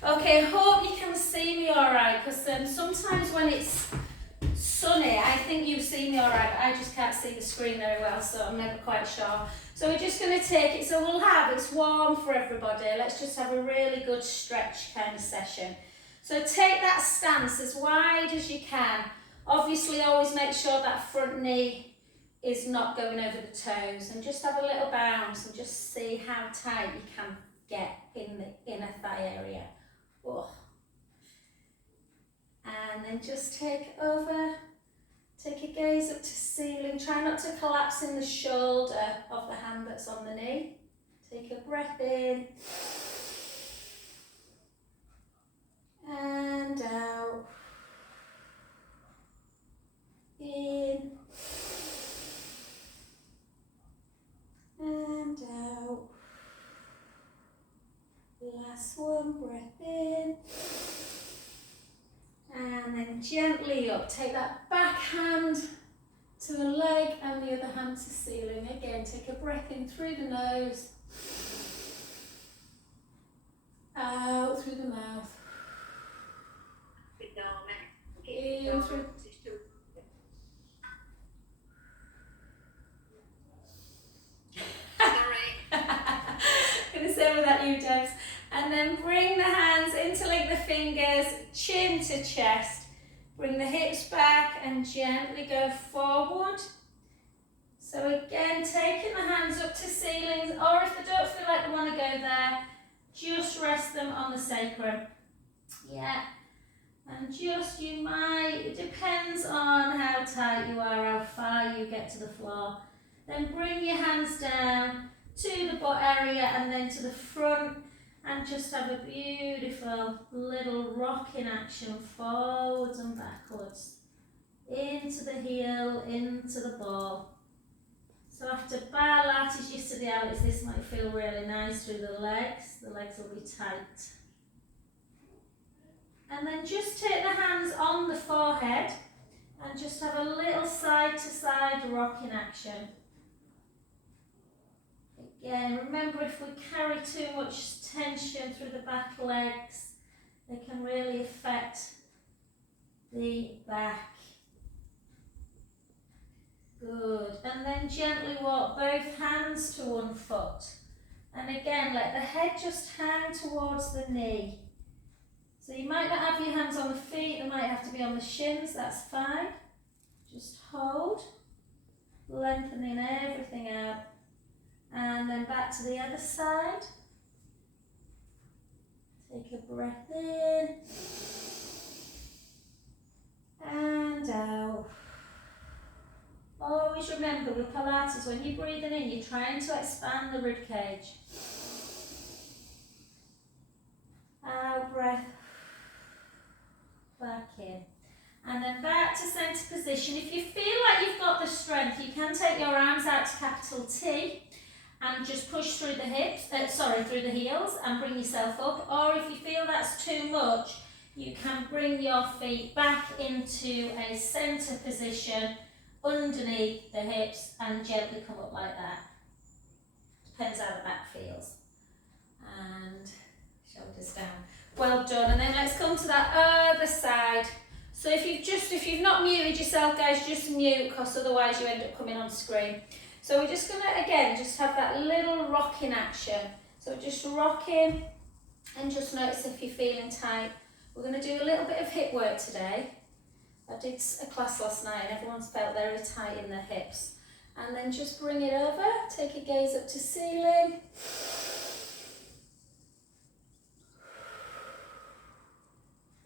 Okay, I hope you can see me all right, because sometimes when it's sunny, I think you see me all right, but I just can't see the screen very well, so I'm never quite sure. So we're just going to take it, so it's warm for everybody. Let's just have a really good stretch kind of session. So take that stance as wide as you can. Obviously, always make sure that front knee is not going over the toes, and just have a little bounce and just see how tight you can get in the inner thigh area. Oh. And then just take a gaze up to ceiling. Try not to collapse in the shoulder of the hand that's on the knee. Take a breath in and out. In and out. Last one, breath in. And then gently up. Take that back hand to the leg and the other hand to ceiling. Again, take a breath in through the nose. Out through the mouth. In through. Gonna say without you, Debs. And then bring the hands, interlink the fingers, chin to chest. Bring the hips back and gently go forward. So again, taking the hands up to ceilings, or if they don't feel like they want to go there, just rest them on the sacrum. Yeah. And just, you might, it depends on how tight you are, how far you get to the floor. Then bring your hands down to the butt area and then to the front, and just have a beautiful little rocking action forwards and backwards. Into the heel, into the ball. So after bar lat is used to the Alex, this might feel really nice through the legs. The legs will be tight. And then just take the hands on the forehead and just have a little side to side rocking action. Again, remember, if we carry too much tension through the back legs, they can really affect the back. Good. And then gently walk both hands to one foot. And again, let the head just hang towards the knee. So you might not have your hands on the feet, they might have to be on the shins, that's fine. Just hold, lengthening everything out. And then back to the other side. Take a breath in and out. Always remember with Pilates, when you're breathing in, you're trying to expand the rib cage. Out breath, back in. And then back to centre position. If you feel like you've got the strength, you can take your arms out to capital T and just push through the hips, through the heels, and bring yourself up. Or if you feel that's too much, you can bring your feet back into a centre position underneath the hips and gently come up like that. Depends how the back feels. And shoulders down. Well done. And then let's come to that other side. So if you've not muted yourself, guys, just mute, because otherwise you end up coming on screen. So we're just going to, again, just have that little rocking action. So just rocking, and just notice if you're feeling tight. We're going to do a little bit of hip work today. I did a class last night and everyone's felt very tight in their hips. And then just bring it over, take a gaze up to ceiling.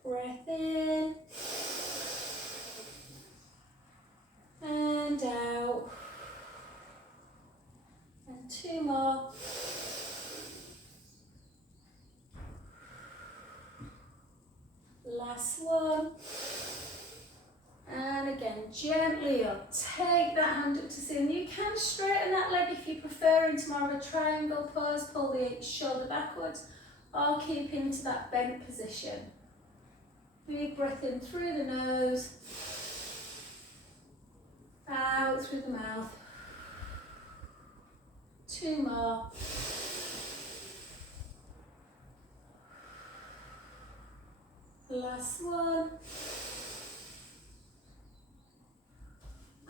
Breath in. And out. And two more. Last one. And again, gently up. Take that hand up to ceiling. You can straighten that leg if you prefer into more of a triangle pose. Pull the shoulder backwards, or keep into that bent position. Big breath in through the nose. Out through the mouth. Two more. Last one.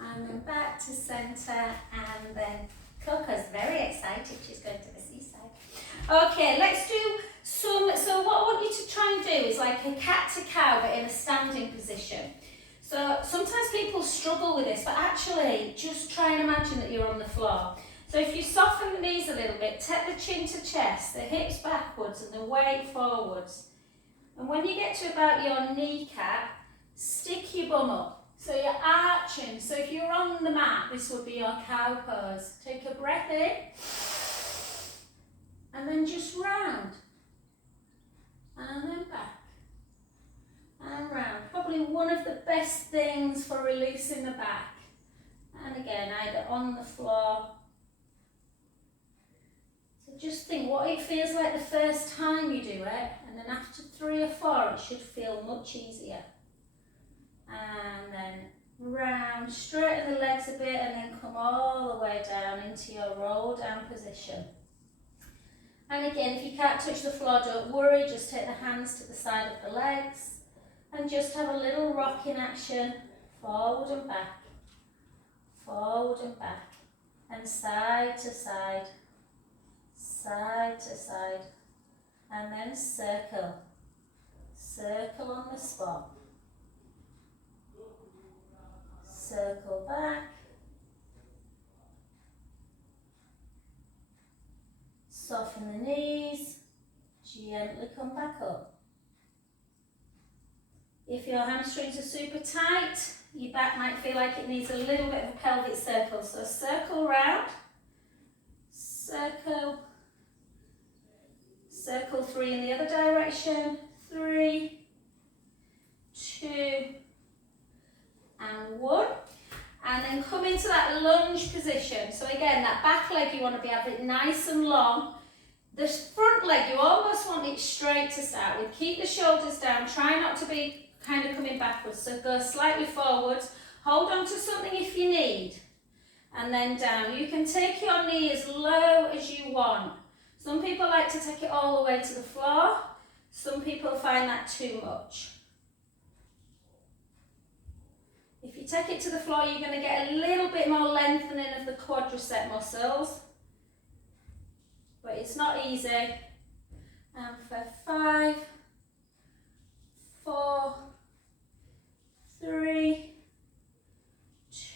And then back to centre, and then Coco's very excited, she's going to the seaside. Okay, let's do some, so what I want you to try and do is like a cat to cow but in a standing position. So sometimes people struggle with this, but actually just try and imagine that you're on the floor. So if you soften the knees a little bit, take the chin to chest, the hips backwards and the weight forwards. And when you get to about your kneecap, stick your bum up. So you're arching. So if you're on the mat, this would be your cow pose. Take a breath in. And then just round. And then back. And round. Probably one of the best things for releasing the back. And again, either on the floor. So just think what it feels like the first time you do it. And then after 3 or 4, it should feel much easier. And then round, straighten the legs a bit and then come all the way down into your roll down position. And again, if you can't touch the floor, don't worry, just take the hands to the side of the legs and just have a little rocking action, forward and back, and side to side, side to side, and then circle, circle on the spot. Circle back, soften the knees, gently come back up. If your hamstrings are super tight, your back might feel like it needs a little bit of a pelvic circle. So circle round, circle, circle 3 in the other direction, 3, 2, and 1. And then come into that lunge position. So again, that back leg you want to be having nice and long. The front leg, you almost want it straight to start with. Keep the shoulders down. Try not to be kind of coming backwards. So go slightly forwards. Hold on to something if you need. And then down. You can take your knee as low as you want. Some people like to take it all the way to the floor. Some people find that too much. If you take it to the floor, you're going to get a little bit more lengthening of the quadricep muscles. But it's not easy. And for 5, 4, 3,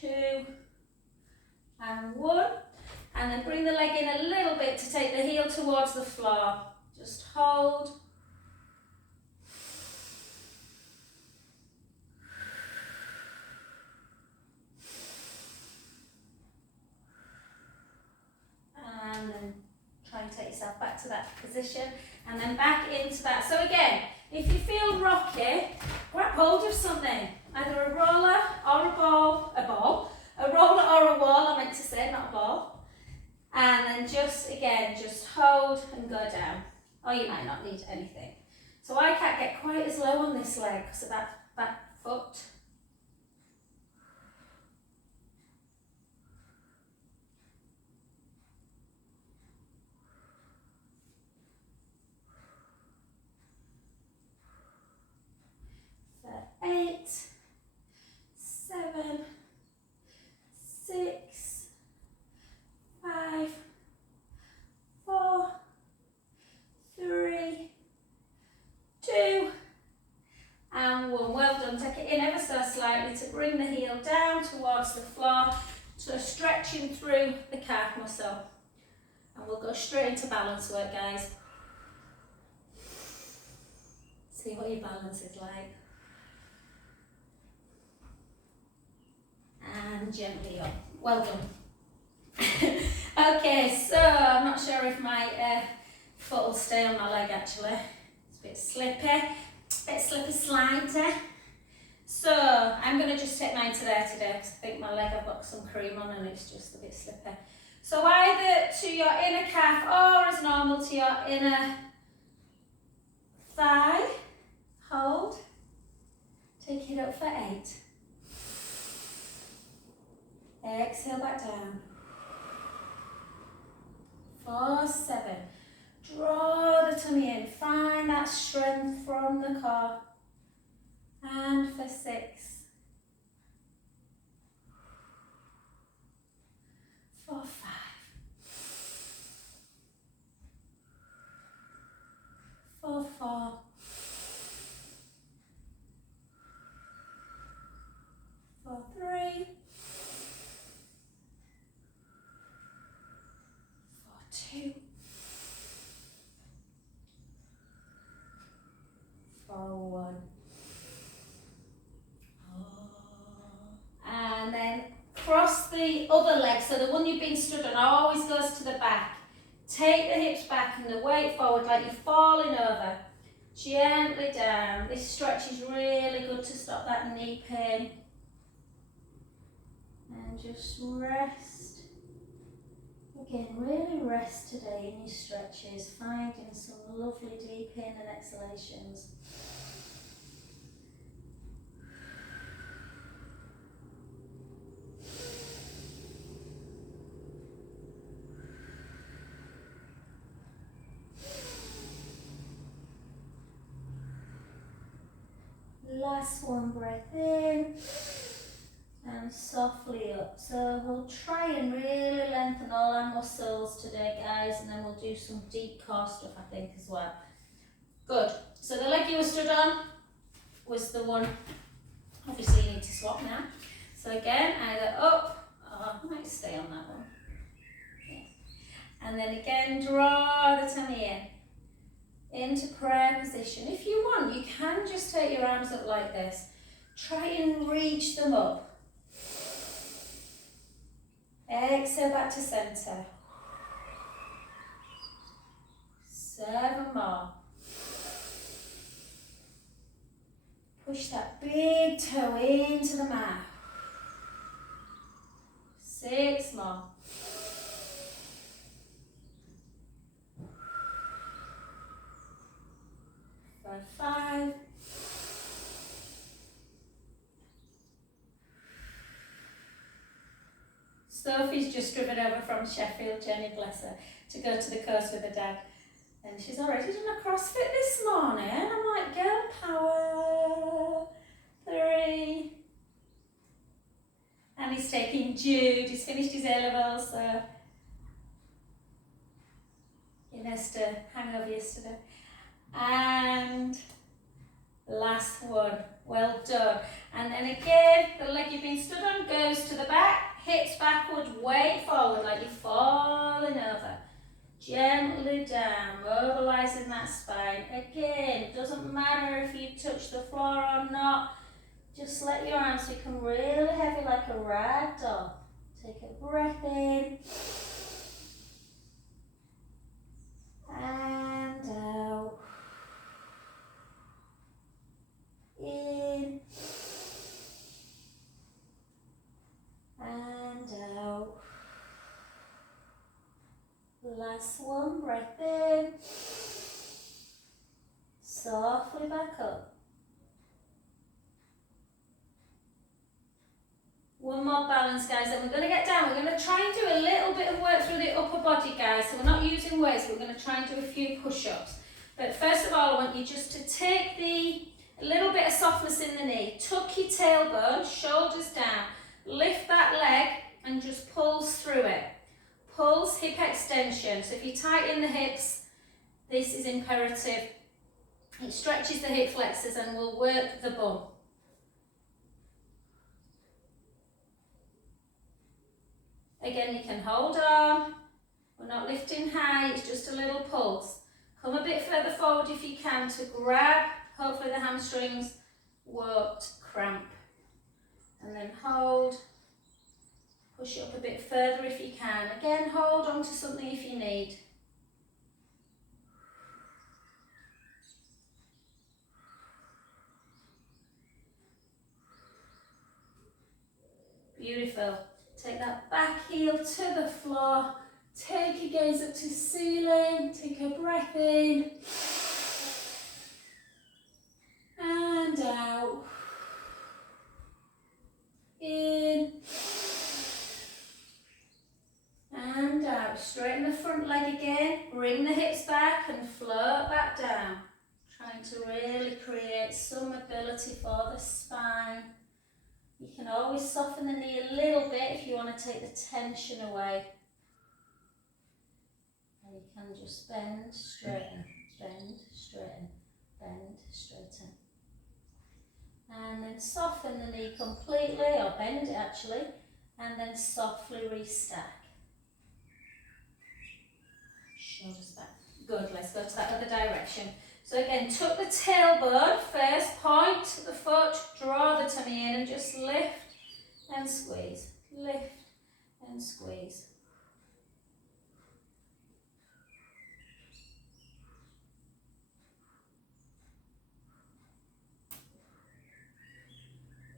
2, and 1. And then bring the leg in a little bit to take the heel towards the floor. Just hold. And then try and take yourself back to that position and then back into that. So again, if you feel rocky, grab hold of something, either a roller or a roller or a wall, I meant to say, not a ball. And then just again, just hold and go down. Or you might not need anything. So I can't get quite as low on this leg, so that back foot. For 8, 7, 6, 5, 4, 3, 2, and 1. Well done. Take it in ever so slightly to bring the heel down towards the floor. So stretching through the calf muscle. And we'll go straight into balance work, guys. See what your balance is like. And gently up. Well done. Okay, so I'm not sure if my foot will stay on my leg actually. It's a bit slippy slidey. So I'm going to just take mine to there today because I think my leg, I've got some cream on and it's just a bit slippy. So either to your inner calf or as normal to your inner thigh. Hold. Take it up for 8. Exhale back down. 4, 7. Draw the tummy in. Find that strength from the core. And for 6. 4, 5. 4, 4. 4, 3. 4, 2. 4, 1. And then cross the other leg, so the one you've been stood on always goes to the back. Take the hips back and the weight forward like you're falling over. Gently down. This stretch is really good to stop that knee pain. And just rest. Again, really rest today in your stretches, finding some lovely deep in and exhalations. Last one, breath in and softly up. So we'll try and really lengthen all our muscles today, guys, and then we'll do some deep core stuff, I think, as well. Good. So the leg you were stood on was the one, obviously you need to swap now. So again, either up, or I might stay on that one. Yeah. And then again, draw the tummy into prayer position. If you want, you can just take your arms up like this. Try and reach them up. Exhale back to centre. 7 more. Push that big toe into the mat. 6 more. For 5. Sophie's just driven over from Sheffield, Jenny, bless her, to go to the coast with her dad. And she's already done a CrossFit this morning. I'm like, girl power. 3. And he's taking Jude. He's finished his A-levels, so he missed a hangover yesterday. And last one. Well done. And then again, the leg you've been stood on goes to the back, hips backward, weight forward like you're falling over. Gently down, mobilising that spine. Again, it doesn't matter if you touch the floor or not. Just let your arms become really heavy like a rag doll. Take a breath in. And out. In. And out. Last one, breath in. Softly back up. One more balance, guys, then we're going to get down. We're going to try and do a little bit of work through the upper body, guys. So we're not using weights, but we're going to try and do a few push-ups. But first of all, I want you just to take a little bit of softness in the knee. Tuck your tailbone, shoulders down. Lift that leg and just pulse through it. Pulse, hip extension. So if you tighten the hips, this is imperative. It stretches the hip flexors and will work the bum. Again, you can hold on. We're not lifting high, it's just a little pulse. Come a bit further forward if you can to grab. Hopefully the hamstrings won't cramp. And then hold. Push it up a bit further if you can. Again, hold on to something if you need. Beautiful. Take that back heel to the floor. Take your gaze up to the ceiling. Take a breath in. And out. In. And out. Straighten the front leg again. Bring the hips back and float back down. Trying to really create some mobility for the spine. You can always soften the knee a little bit if you want to take the tension away. And you can just bend, straighten, bend, straighten, bend, straighten. And then soften the knee completely, or bend it actually, and then softly restack. Shoulders back. Good, let's go to that other direction. So again, tuck the tailbone first, point the foot, draw the tummy in and just lift and squeeze, lift and squeeze.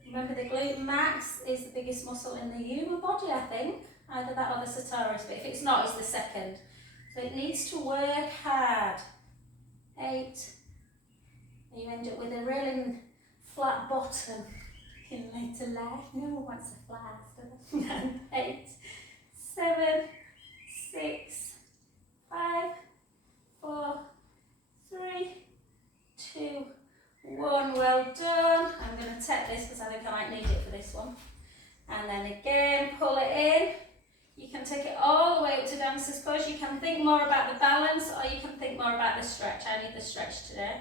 Remember, the glute max is the biggest muscle in the human body, I think. Either that or the sartorius, but if it's not, it's the second. So it needs to work hard. 8. You end up with a really flat bottom in later life. No one wants a flat after 8, 7, 6, 5, 4, 3, 2, 1. Well done. I'm going to tap this because I think I might need it for this one. And then again, pull it in. You can take it all the way up to dancer's pose. You can think more about the balance, or you can think more about the stretch. I need the stretch today.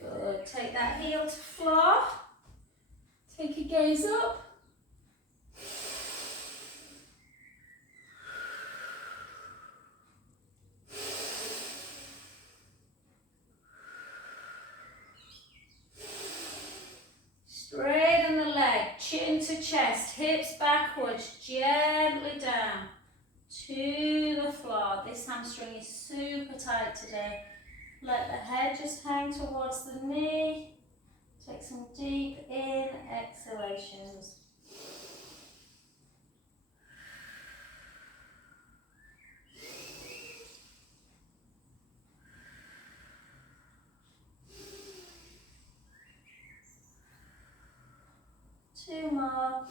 Good. Take that heel to floor. Take a gaze up. Straighten the leg, chin to chest, hips backwards, gently down to the floor. This hamstring is super tight today. Let the head just hang towards the knee. Take some deep in exhalations. Two more.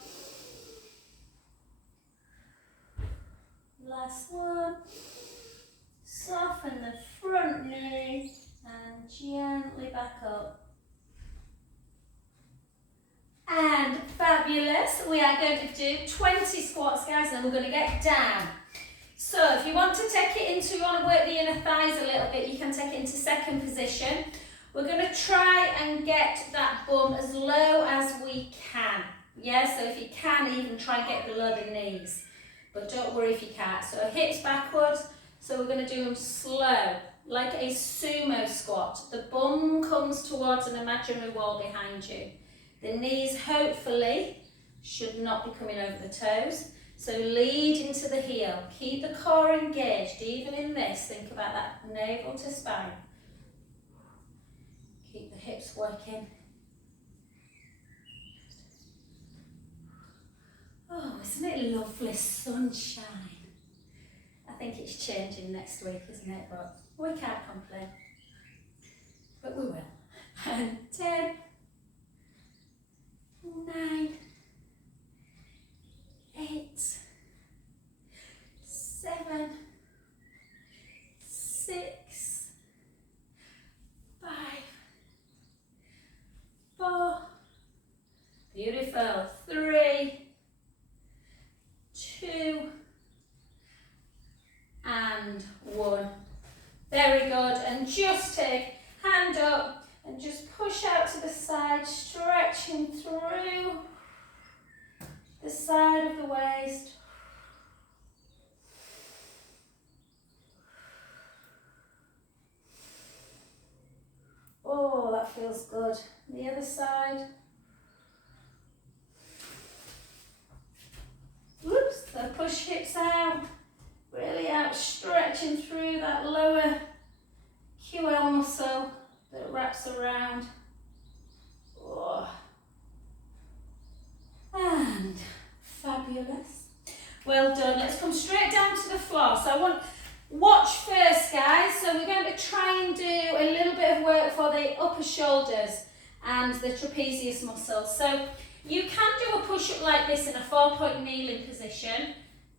Last one. Soften the front knee and gently back up. And fabulous. We are going to do 20 squats, guys, and then we're going to get down. So if you want to take it into, you want to work the inner thighs a little bit, you can take it into second position. We're going to try and get that bum as low as we can. Yeah, so if you can, even try and get below the knees. But don't worry if you can't. So hips backwards. So we're going to do them slow, like a sumo squat. The bum comes towards an imaginary wall behind you. The knees, hopefully, should not be coming over the toes. So lead into the heel. Keep the core engaged. Even in this, think about that navel to spine. Keep the hips working. Oh, isn't it lovely sunshine? I think it's changing next week, isn't it? But we can't complain. But we will. And 10, 9, 8, 7, 6, 5, 4, beautiful, 3, 2, and 1. Very good. And just take hand up and just push out to the side, stretching through the side of the waist. Oh, that feels good. The other side. Whoops, so push hips out, really out, stretching through that lower QL muscle that wraps around. Oh. And fabulous. Well done. Let's come straight down to the floor. So I want, watch first, guys. So we're going to try and do a little bit of work for the upper shoulders and the trapezius muscles. So you can do a push-up like this in a 4-point kneeling position.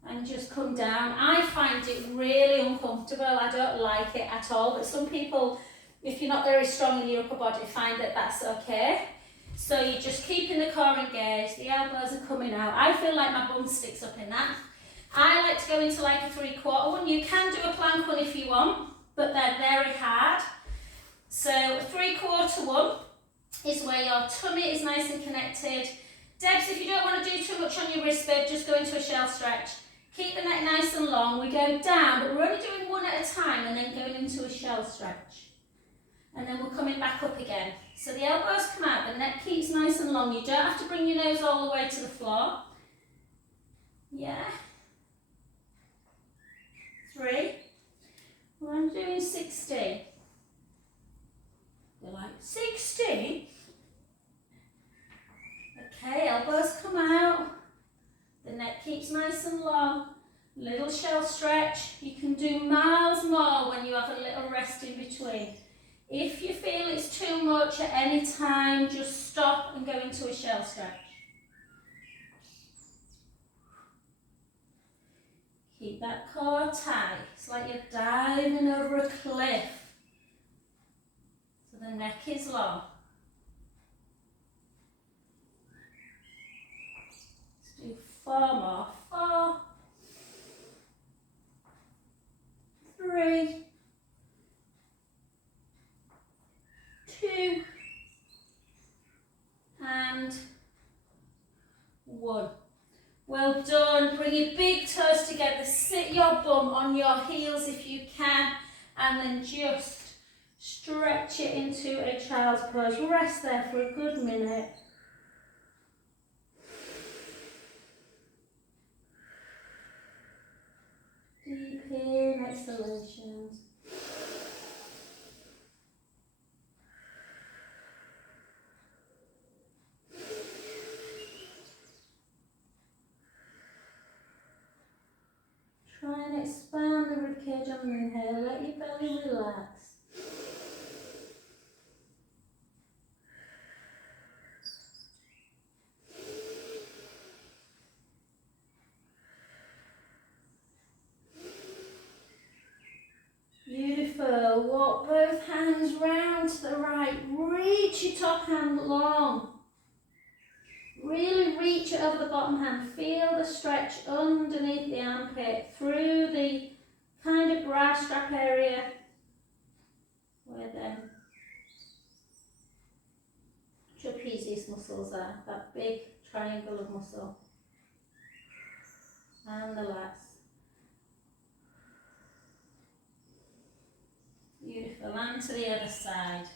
and just come down. I find it really uncomfortable. I don't like it at all, but some people, if you're not very strong in your upper body, find that that's okay. So you're just keeping the core engaged, the elbows are coming out. I feel like my bum sticks up in that. I like to go into like a 3/4 one. You can do a plank one if you want, but they're very hard. So a 3/4 one is where your tummy is nice and connected. Debs, if you don't want to do too much on your wrist, babe, just go into a shell stretch. Keep the neck nice and long. We go down, but we're only doing one at a time and then going into a shell stretch. And then we're coming back up again. So the elbows come out, the neck keeps nice and long. You don't have to bring your nose all the way to the floor. Yeah. 3. Well, I'm doing 16. You're like, 16? Okay, elbows come out. The neck keeps nice and long. Little shell stretch. You can do miles more when you have a little rest in between. If you feel it's too much at any time, just stop and go into a shell stretch. Keep that core tight. It's like you're diving over a cliff. So the neck is long. Let's do 4 more. 4, 3, 2, and 1. Well done. Bring your big toes together. Sit your bum on your heels if you can, and then just stretch it into a child's pose. Rest there for a good minute. Deep in exhalations. Try and expand the ribcage on the inhale. Let your belly relax. Beautiful. Walk both hands round to the right. Reach your top hand long. Really reach it over the bottom hand. Feel the stretch underneath the armpit, through the kind of bra strap area where the trapezius muscles are, that big triangle of muscle. And the lats. Beautiful. And to the other side.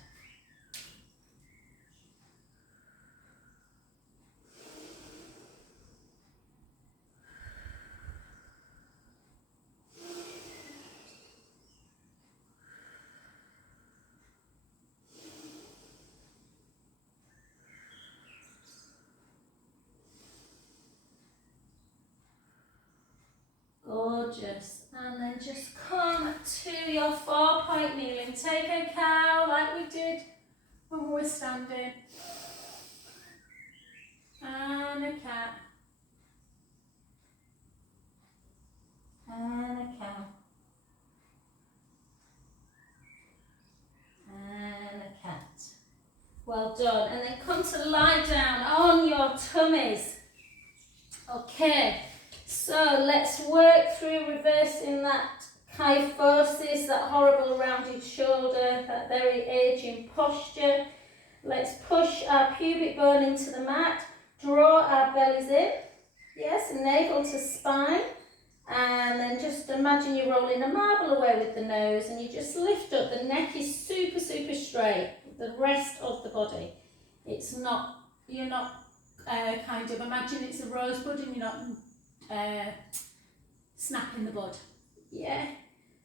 Gorgeous. And then just come to your 4-point kneeling. Take a cow like we did when we were standing. And a cat. And a cow. And a cat. Well done. And then come to lie down on your tummies. Okay. So let's work through reversing that kyphosis, that horrible rounded shoulder, that very aging posture. Let's push our pubic bone into the mat, draw our bellies in, yes, navel to spine, and then just imagine you're rolling a marble away with the nose and you just lift up. The neck is super, super straight, the rest of the body. It's not, you're not kind of, imagine it's a rosebud and you're not snapping the bud. Yeah.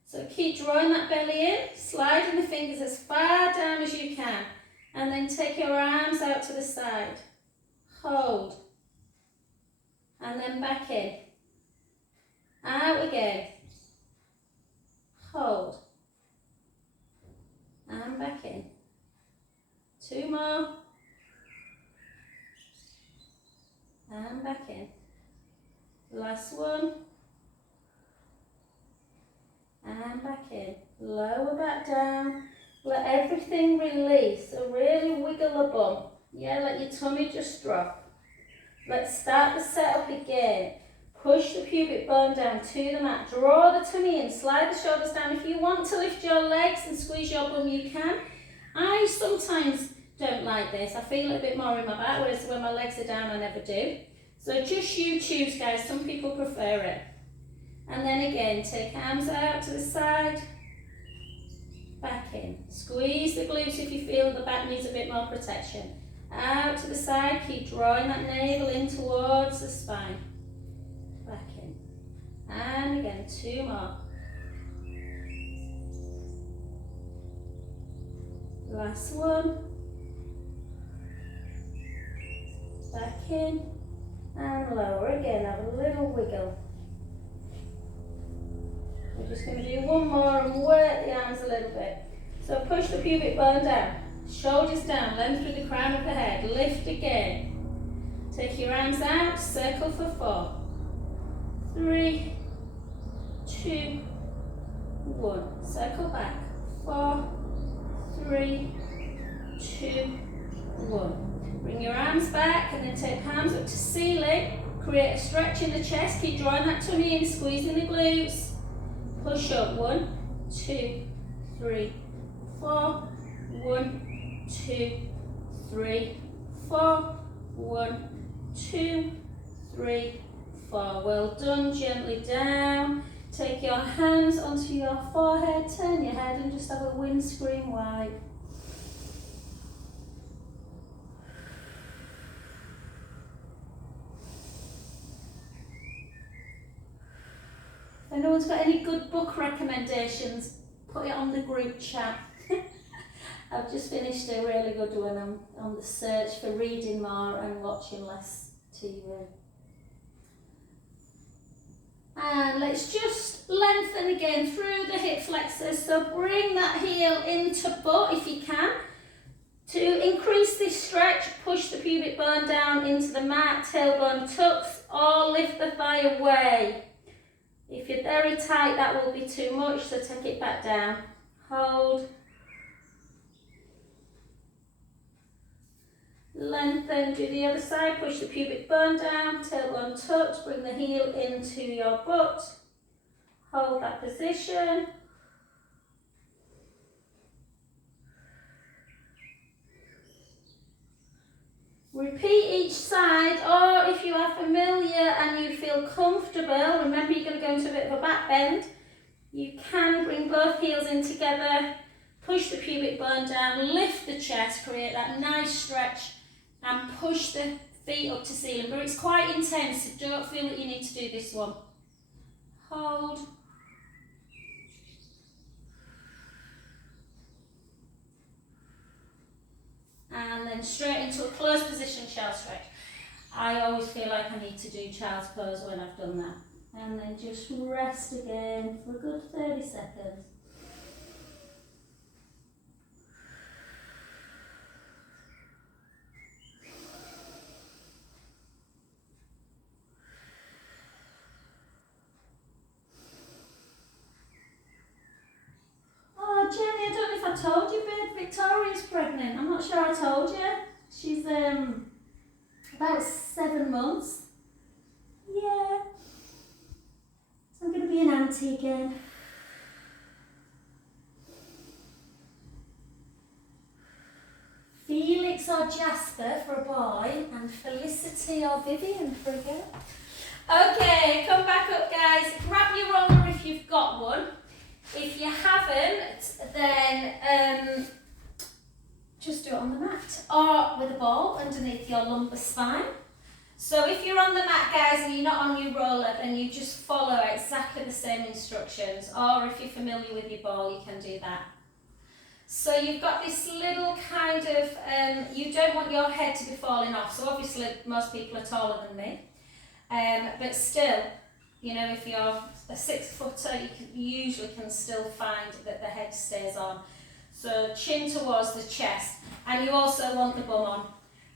So keep drawing that belly in, sliding the fingers as far down as you can, and then take your arms out to the side. Hold. And then back in. Out again. Hold. And back in. 2 more. And back in. Last one. and back in. Lower back down. Let everything release. So really wiggle the bum. Yeah, let your tummy just drop. Let's start the setup again. Push the pubic bone down to the mat. Draw the tummy in. Slide the shoulders down. If you want to lift your legs and squeeze your bum, you can. I sometimes don't like this. I feel a bit more in my back, whereas when my legs are down, I never do. So just you choose, guys. Some people prefer it. And then again, take arms out to the side. Back in. Squeeze the glutes if you feel the back needs a bit more protection. Out to the side. Keep drawing that navel in towards the spine. Back in. And again, 2 more. Last one. Back in. And lower again. Have a little wiggle. We're just going to do one more and work the arms a little bit. So push the pubic bone down. Shoulders down. Length through the crown of the head. Lift again. Take your arms out. Circle for 4. 3, 2, 1. Circle back. 4, 3, 2, 1. Bring your arms back and then take palms up to ceiling. Create a stretch in the chest. Keep drawing that tummy in, squeezing the glutes. Push up. 1, 2, 3, 4. 1, 2, 3, 4. 1, 2, 3, 4. Well done. Gently down. Take your hands onto your forehead. Turn your head and just have a windscreen wipe. If anyone's got any good book recommendations, put it on the group chat. I've just finished a really good one. I'm on the search for reading more and watching less TV. And let's just lengthen again through the hip flexors. So bring that heel into butt if you can. To increase this stretch, push the pubic bone down into the mat, tailbone tucks, or lift the thigh away. If you're very tight, that will be too much, so take it back down. Hold. Lengthen, do the other side, push the pubic bone down, tailbone tucked, bring the heel into your butt. Hold that position. Repeat each side, or if you are familiar and you feel comfortable, remember you're going to go into a bit of a back bend, you can bring both heels in together, push the pubic bone down, lift the chest, create that nice stretch, and push the feet up to ceiling. But it's quite intense, so don't feel that you need to do this one. Hold. And then straight into a closed position child stretch. I always feel like I need to do child's pose when I've done that. And then just rest again for a good 30 seconds. Oh, Jenny, I don't know if I told you, babe, Victoria's pregnant. I'm not sure I told you. She's about 7 months. Yeah. I'm going to be an auntie again. Felix or Jasper for a boy, and Felicity or Vivian for a girl. Okay, come back up, guys. Grab your roller if you've got one. If you haven't, then just do it on the mat or with a ball underneath your lumbar spine. So if you're on the mat, guys, and you're not on your roller, then you just follow exactly the same instructions. Or if you're familiar with your ball, you can do that. So you've got this little kind of, you don't want your head to be falling off. So obviously most people are taller than me. But still, you know, if you're a 6-footer, you usually can still find that the head stays on. So chin towards the chest, and you also want the bum on.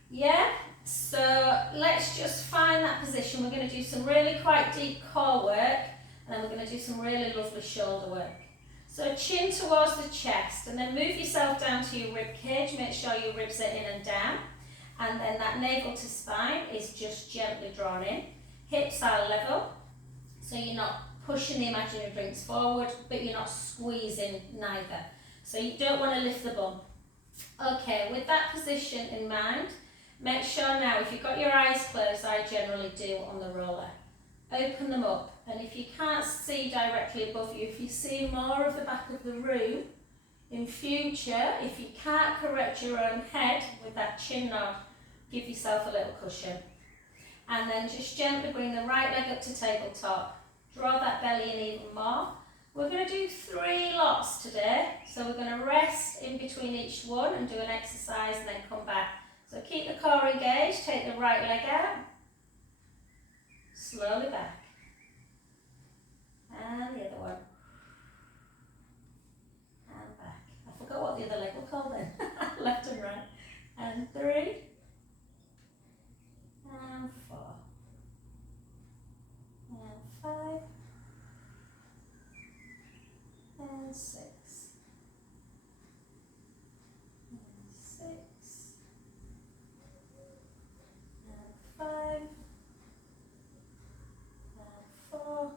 Yeah? So let's just find that position. We're going to do some really quite deep core work, and then we're going to do some really lovely shoulder work. So chin towards the chest, and then move yourself down to your rib cage. Make sure your ribs are in and down. And then that navel to spine is just gently drawn in. Hips are level, so you're not pushing the imaginary drinks forward, but you're not squeezing neither. So you don't want to lift the bum. Okay, with that position in mind, make sure now, if you've got your eyes closed, I generally do on the roller, open them up. And if you can't see directly above you, if you see more of the back of the room, in future, if you can't correct your own head with that chin nod, give yourself a little cushion. And then just gently bring the right leg up to tabletop. Draw that belly in even more. We're going to do 3 lots today. So we're going to rest in between each one and do an exercise and then come back. So keep the core engaged, take the right leg out. Slowly back. And the other one. And back. I forgot what the other leg was called then. Left and right. And 3. And 4. And 5. And 6. And 6. And 5. And 4.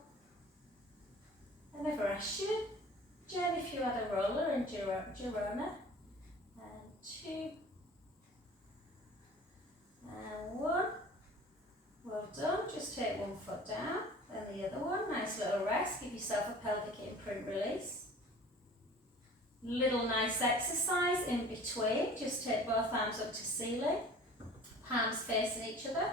I never asked you, Jen, if you had a roller in Girona. And 2. And 1. Well done. Just take one foot down, then the other one. Nice little rest. Give yourself a pelvic imprint release. Little nice exercise in between. Just take both arms up to ceiling. Palms facing each other.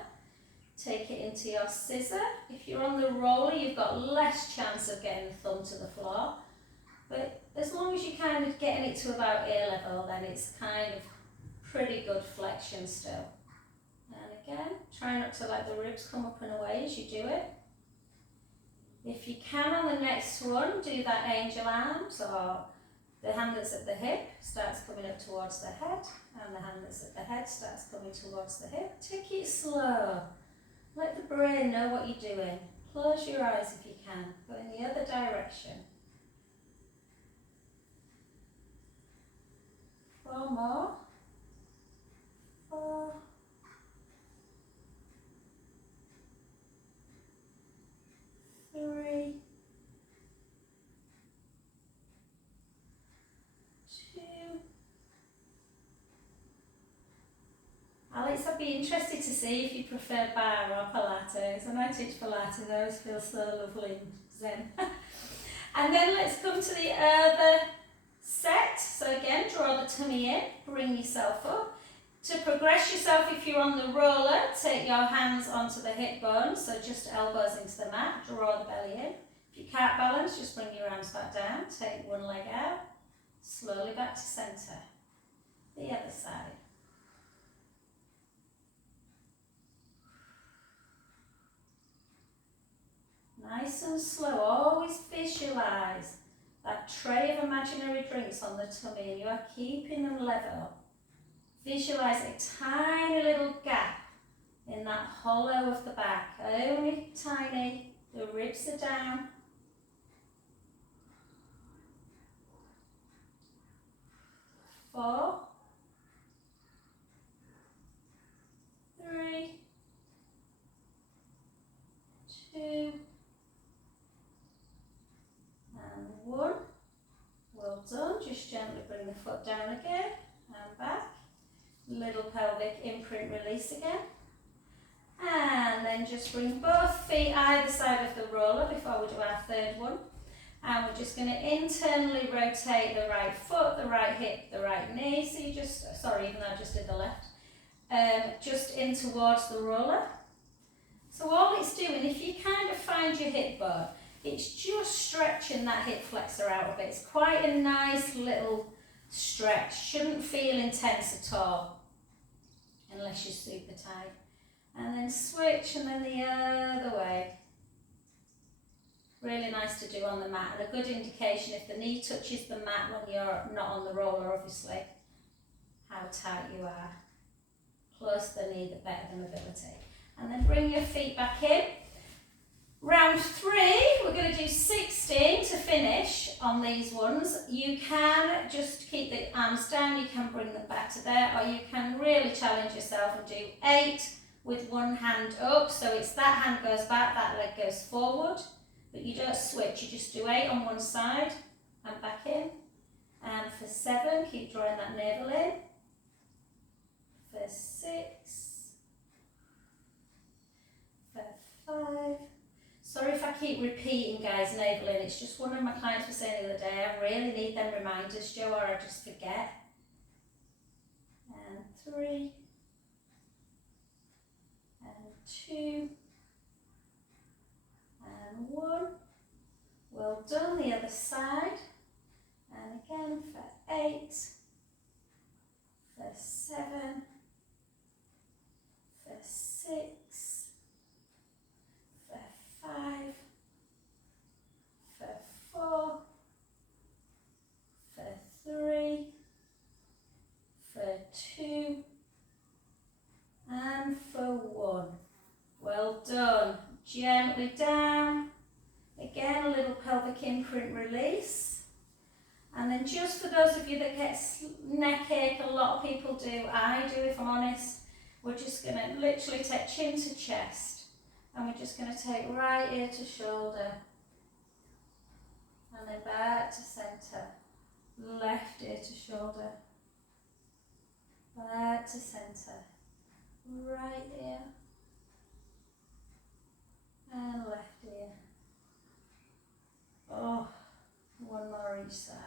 Take it into your scissor. If you're on the roller, you've got less chance of getting the thumb to the floor. But as long as you're kind of getting it to about ear level, then it's kind of pretty good flexion still. And again, try not to let the ribs come up and away as you do it. If you can, on the next one, do that angel arms, or the hand that's at the hip starts coming up towards the head, and the hand that's at the head starts coming towards the hip. Take it slow. Let the brain know what you're doing. Close your eyes if you can. Go in the other direction. 4 more. 4. 3. 2. Alex, I'd be interested to see if you prefer bar or Pilates. When I teach Pilates, I always feel so lovely and zen. And then let's come to the other set. So again, draw the tummy in, bring yourself up. To progress yourself, if you're on the roller, take your hands onto the hip bones, so just elbows into the mat, draw the belly in. If you can't balance, just bring your arms back down, take one leg out, slowly back to centre. The other side. Nice and slow, always visualise that tray of imaginary drinks on the tummy and you are keeping them level. Visualise a tiny little gap in that hollow of the back, only tiny, the ribs are down. Four, 3, 2, and 1. Well done, just gently bring the foot down again and back. Little pelvic imprint release again. And then just bring both feet either side of the roller before we do our third one. And we're just going to internally rotate the right foot, the right hip, the right knee. So you just, sorry, even though I just did the left. Just in towards the roller. So all it's doing, if you kind of find your hip bone, it's just stretching that hip flexor out a bit. It's quite a nice little stretch. Shouldn't feel intense at all, unless you're super tight. And then switch, and then the other way. Really nice to do on the mat, and a good indication if the knee touches the mat when you're not on the roller, obviously, how tight you are. Close the knee, the better the mobility. And then bring your feet back in. Round 3, we're going to do 16 to finish on these ones. You can just keep the arms down, you can bring them back to there, or you can really challenge yourself and do 8 with one hand up. So it's that hand goes back, that leg goes forward, but you don't switch, you just do 8 on one side and back in. And for 7, keep drawing that navel in. For 6, for 5. Sorry if I keep repeating, guys, navel in. It's just one of my clients was saying the other day, I really need them reminders, Jo, or I just forget. And 3, and 2, and 1. Well done, the other side. And again for 8, for 7, for 6, for 5, for 4, for 3, for 2, and for 1. Well done. Gently down. Again, a little pelvic imprint release. And then just for those of you that get neck ache, a lot of people do, I do if I'm honest, we're just going to literally take chin to chest. And we're just going to take right ear to shoulder. And then back to centre. Left ear to shoulder. Back to centre. Right ear. And left ear. Oh, one more each side.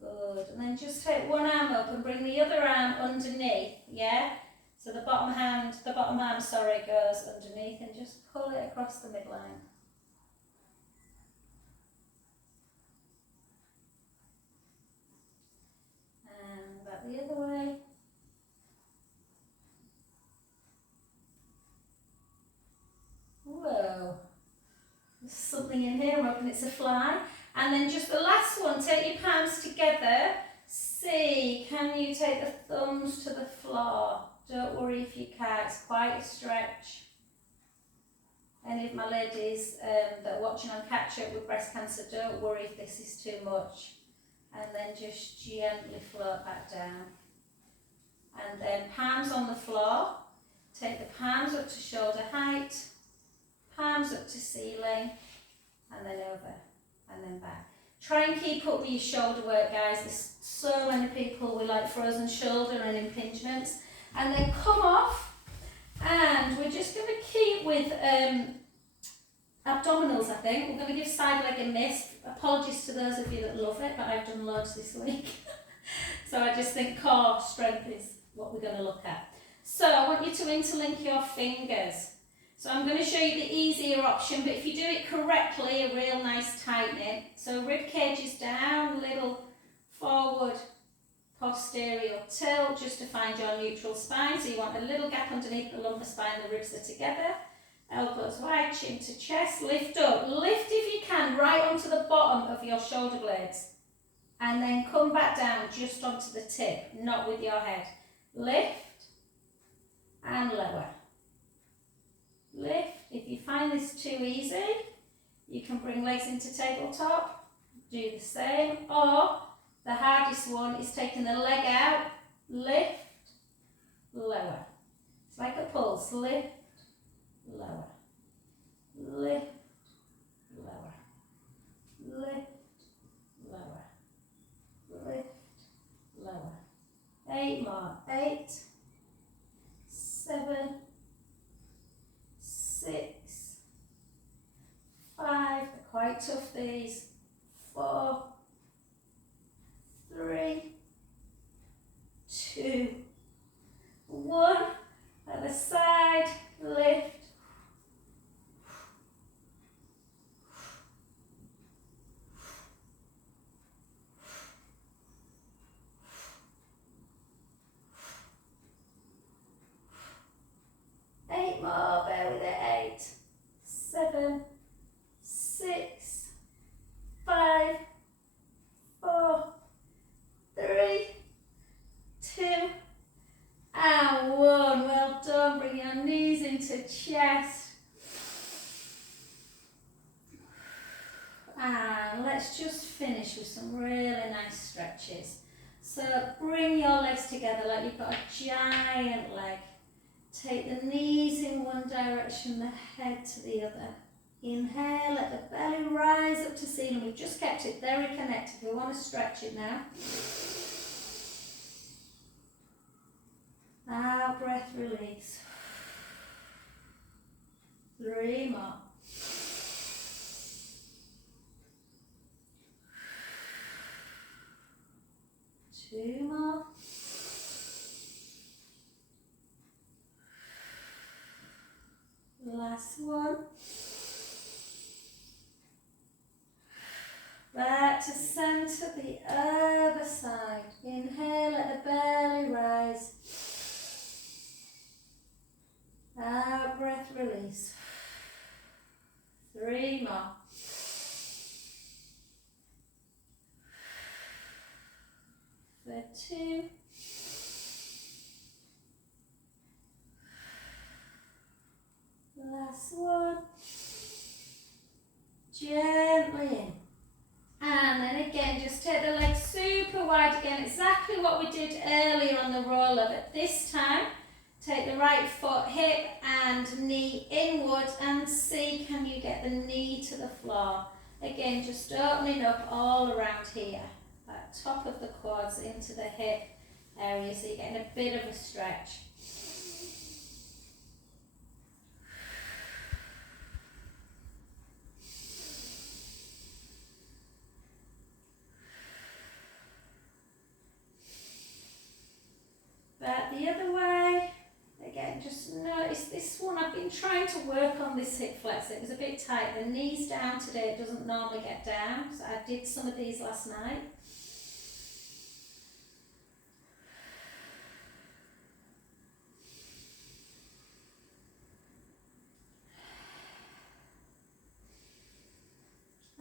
Good. And then just take one arm up and bring the other arm underneath, yeah? So the bottom arm, goes underneath, and just pull it across the midline. And back the other way. Whoa. There's something in here, I'm hoping it's a fly. And then just the last one, take your palms together. See, can you take the thumbs to the floor? Don't worry if you can't, it's quite a stretch. Any of my ladies that are watching on Catch Up with breast cancer, don't worry if this is too much. And then just gently float back down. And then palms on the floor. Take the palms up to shoulder height, palms up to ceiling, and then over, and then back. Try and keep up with your shoulder work, guys. There's so many people with like frozen shoulder and impingements. And then come off, and we're just going to keep with abdominals, I think. We're going to give side leg a miss. Apologies to those of you that love it, but I've done loads this week. So I just think core strength is what we're going to look at. So I want you to interlink your fingers. So I'm going to show you the easier option, but if you do it correctly, a real nice tightening. So rib cage is down, little forward posterior tilt just to find your neutral spine. So you want a little gap underneath the lumbar spine, the ribs are together. Elbows wide, chin to chest, lift up. Lift if you can right onto the bottom of your shoulder blades. And then come back down just onto the tip, not with your head. Lift and lower. Lift. If you find this too easy, you can bring legs into tabletop, do the same, or the hardest one is taking the leg out, lift, lower. It's like a pulse, lift, lower, lift, lower, lift, lower, lift, lower. 8 more, 8, 7, 6, 5, they're quite tough these, 4, 3, 2, 1, other side, lift, 8 more, bear with it, 8, 7, 6, 5, 4, 3, 2, and 1. Well done. Bring into chest. And let's just finish with some really nice stretches. So bring your legs together like you've got a giant leg. Take the knees in one direction, the head to the other. Inhale, let the belly rise up to ceiling. We've just kept it very connected. We want to stretch it now. Out breath, release. 3 more. 2 more. Last one. Back to center, the other side. Inhale, let the belly rise. Out breath, release. 3 more. For 2. Last one. Gently in. And then again, just take the legs super wide again, exactly what we did earlier on the roller, but this time, take the right foot, hip and knee inward and see can you get the knee to the floor. Again, just opening up all around here, at top of the quads into the hip area, so you're getting a bit of a stretch. Back the other way. Again, just notice this one. I've been trying to work on this hip flexor. It was a bit tight. The knee's down today. It doesn't normally get down. So I did some of these last night.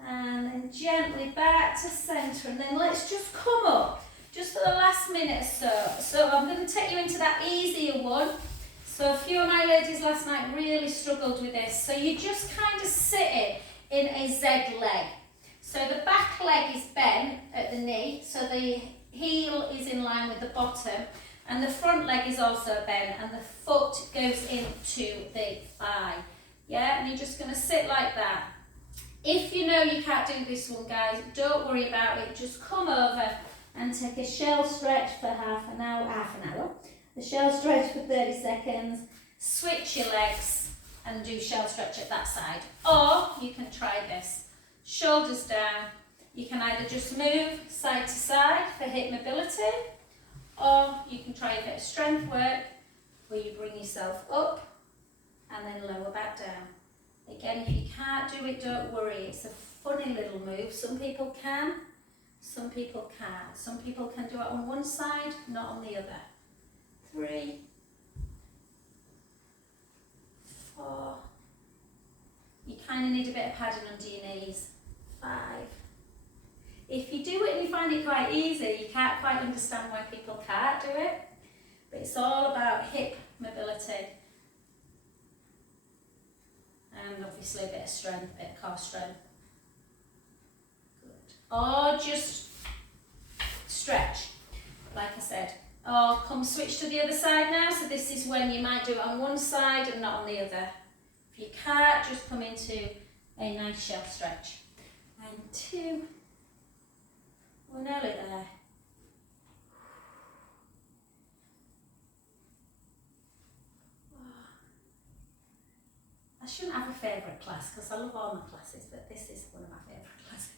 And then gently back to centre. And then let's just come up. Just for the last minute or so. So I'm going to take you into that easier one. So a few of my ladies last night really struggled with this. So you just kind of sit it in a Z leg. So the back leg is bent at the knee. So the heel is in line with the bottom. And the front leg is also bent. And the foot goes into the thigh. Yeah, and you're just going to sit like that. If you know you can't do this one, guys, don't worry about it. Just come over and take a shell stretch for half an hour. The shell stretch for 30 seconds. Switch your legs and do shell stretch at that side. Or you can try this. Shoulders down. You can either just move side to side for hip mobility, or you can try a bit of strength work where you bring yourself up and then lower back down. Again, if you can't do it, don't worry. It's a funny little move. Some people can. Some people can't. Some people can do it on one side, not on the other. 3, 4. You kind of need a bit of padding under your knees. 5. If you do it and you find it quite easy, you can't quite understand why people can't do it. But it's all about hip mobility. And obviously a bit of strength, a bit of core strength. Or just stretch, like I said. Or come switch to the other side now. So this is when you might do it on one side and not on the other. If you can't, just come into a nice shell stretch. And 2. We're nearly there. I shouldn't have a favourite class because I love all my classes, but this is one of my favourite classes.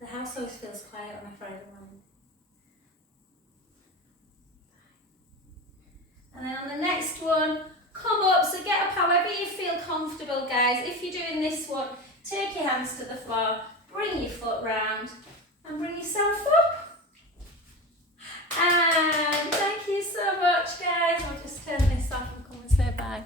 The house always feels quiet on a Friday morning. And then on the next one, come up. So get up however you feel comfortable, guys. If you're doing this one, take your hands to the floor, bring your foot round, and bring yourself up. And thank you so much, guys. I'll just turn this off and come and say bye.